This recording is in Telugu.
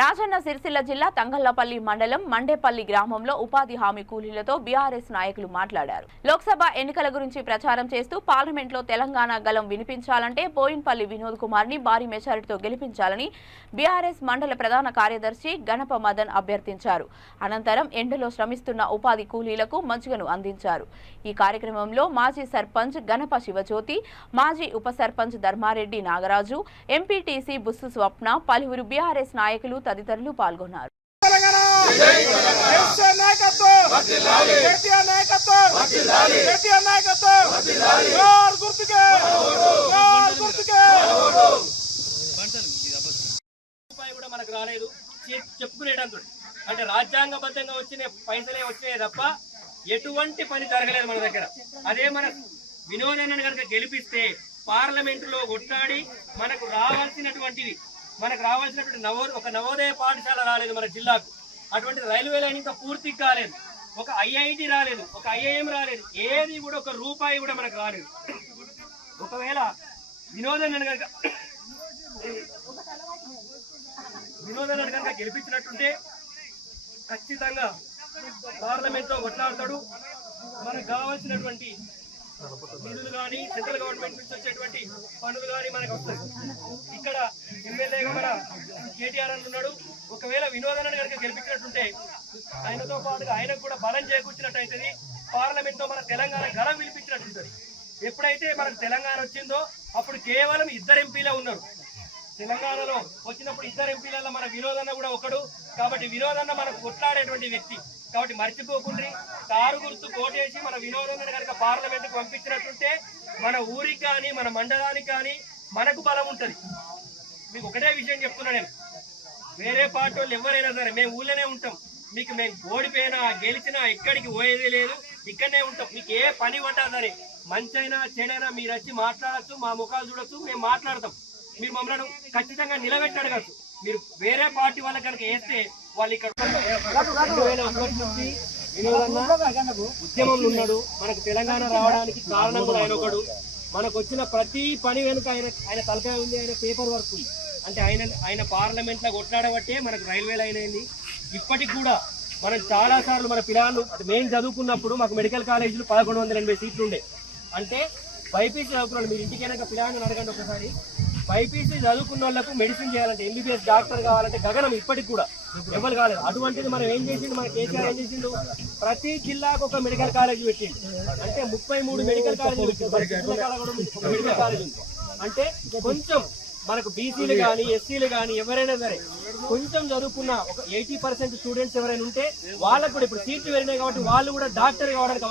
రాజన్న సిరిసిల్ల జిల్లా తంగళ్లపల్లి మండలం మండేపల్లి గ్రామంలో ఉపాధి హామీ కూలీలతో బీఆర్ఎస్ నాయకులు మాట్లాడారు. లోక్సభ ఎన్నికల గురించి ప్రచారం చేస్తూ పార్లమెంట్లో తెలంగాణ గలం వినిపించాలంటే బోయిన్పల్లి వినోద్ కుమార్ ని భారీ మెజారిటీతో గెలిపించాలని బీఆర్ఎస్ మండల ప్రధాన కార్యదర్శి గణప మదన్ అభ్యర్థించారు. అనంతరం ఎండలో శ్రమిస్తున్న ఉపాధి కూలీలకు మంచిగను అందించారు. ఈ కార్యక్రమంలో మాజీ సర్పంచ్ గణప శివజ్యోతి, మాజీ ఉప సర్పంచ్ ధర్మారెడ్డి నాగరాజు, ఎంపీటీసీ బుస్సు స్వప్న, పలువురు బీఆర్ఎస్ నాయకులు తదితరులు పాల్గొన్నారు. మనకు రాలేదు చెప్పుకునేటంతో అంటే రాజ్యాంగబద్ధంగా వచ్చిన పైసలే వచ్చినాయి తప్ప ఎటువంటి పని జరగలేదు మన దగ్గర. అదే మన వినోదన్నను కనుక గెలిపిస్తే పార్లమెంటులో కొట్లాడి మనకు రావాల్సినటువంటి ఒక నవోదయ పాఠశాల రాలేదు మన జిల్లాకు, అటువంటి రైల్వే లైన్ ఇంకా పూర్తి కాలేదు, ఒక ఐఐటి రాలేదు, ఒక ఐఐఎం రాలేదు, ఏది కూడా ఒక రూపాయి కూడా మనకు రాలేదు. ఒకవేళ వినోదన్నను కనుక గెలిపించినట్టుంటే ఖచ్చితంగా పార్లమెంట్లో కొట్లాడతాడు. మనకు కావాల్సినటువంటి నిధులు కానీ సెంట్రల్ గవర్నమెంట్ నుంచి వచ్చేటువంటి పనులు కానీ మనకు వస్తాయి. ఇక్కడ ఎమ్మెల్యేగా మన కేటీఆర్ అని ఉన్నాడు. ఒకవేళ వినోదన్నను కనుక గెలిపించినట్టుంటే ఆయనతో పాటుగా ఆయనకు కూడా బలం చేకూర్చినట్టు అవుతుంది. పార్లమెంట్ లో మన తెలంగాణ గలం వినిపించినట్టుంటుంది. ఎప్పుడైతే మనకు తెలంగాణ వచ్చిందో అప్పుడు కేవలం 2 ఎంపీలే ఉన్నారు. తెలంగాణలో వచ్చినప్పుడు 2 ఎంపీలలో మన వినోదన్న కూడా ఒకడు. కాబట్టి వినోదన్న మనకు కొట్లాడేటువంటి వ్యక్తి. కాబట్టి మర్చిపోకుండా కారు గుర్తు కోటేసి మన వినోదన్నను కనుక పార్లమెంట్కి పంపించినట్టుంటే మన ఊరికి కానీ మన మండలానికి కానీ మనకు బలం ఉంటుంది. మీకు ఒకటే విషయం చెప్తున్నా, నేను వేరే పార్టీ వాళ్ళు ఎవరైనా సరే మేము ఊళ్ళోనే ఉంటాం. మీకు మేము ఓడిపోయినా గెలిచినా ఎక్కడికి పోయేదే లేదు, ఇక్కడనే ఉంటాం. మీకు ఏ పని పట్టా సరే మంచైనా చెడైనా మీరు వచ్చి మాట్లాడచ్చు, మా ముఖాలు చూడొచ్చు, మేము మాట్లాడతాం. మీరు మమ్మల్ని ఖచ్చితంగా నిలబెట్టడగచ్చు. మీరు వేరే పార్టీ వాళ్ళకి కనుక వేస్తే వాళ్ళు ఇక్కడ 2001 నుంచి వినోదన్న ఉద్యమంలో ఉన్నాడు. మనకు తెలంగాణ రావడానికి కారణం కూడా ఆయన ఒకడు. మనకు వచ్చిన ప్రతి పని వెనుక ఆయన తలకాయ ఉంది, ఆయన పేపర్ వర్క్ ఉంది. అంటే ఆయన పార్లమెంట్లో కొట్లాడబట్టే మనకు రైల్వే లైన్ అయింది. ఇప్పటికి కూడా మనం చాలా సార్లు మన పిల్లలు అంటే మేము చదువుకున్నప్పుడు మాకు మెడికల్ కాలేజీలు 1180 సీట్లు ఉండే. అంటే బైపీసీ చదువుకున్నాడు. మీరు ఇంటికైనా పిల్లలను అడగండి ఒకసారి. బైపీసీ చదువుకున్న వాళ్ళకు మెడిసిన్ చేయాలంటే, ఎంబీబీఎస్ డాక్టర్ కావాలంటే గగనం ఇప్పటికి కూడా ఎవరు కాలేదు. అటువంటిది మనం ఏం చేసిండు, మన కేసీఆర్ ఏం చేసిండు, ప్రతి జిల్లాకు ఒక మెడికల్ కాలేజ్ పెట్టిండు. అంటే 33 మెడికల్ కాలేజీలు మెడికల్ కాలేజ్ ఉంది. అంటే కొంచెం మనకు బీసీలు కానీ ఎస్సీలు కానీ ఎవరైనా సరే కొంచెం చదువుకున్న ఒక 80% స్టూడెంట్స్ ఎవరైనా ఉంటే వాళ్ళకు కూడా ఇప్పుడు సీట్లు పెరిగినాయి కాబట్టి వాళ్ళు కూడా డాక్టర్ కావడానికి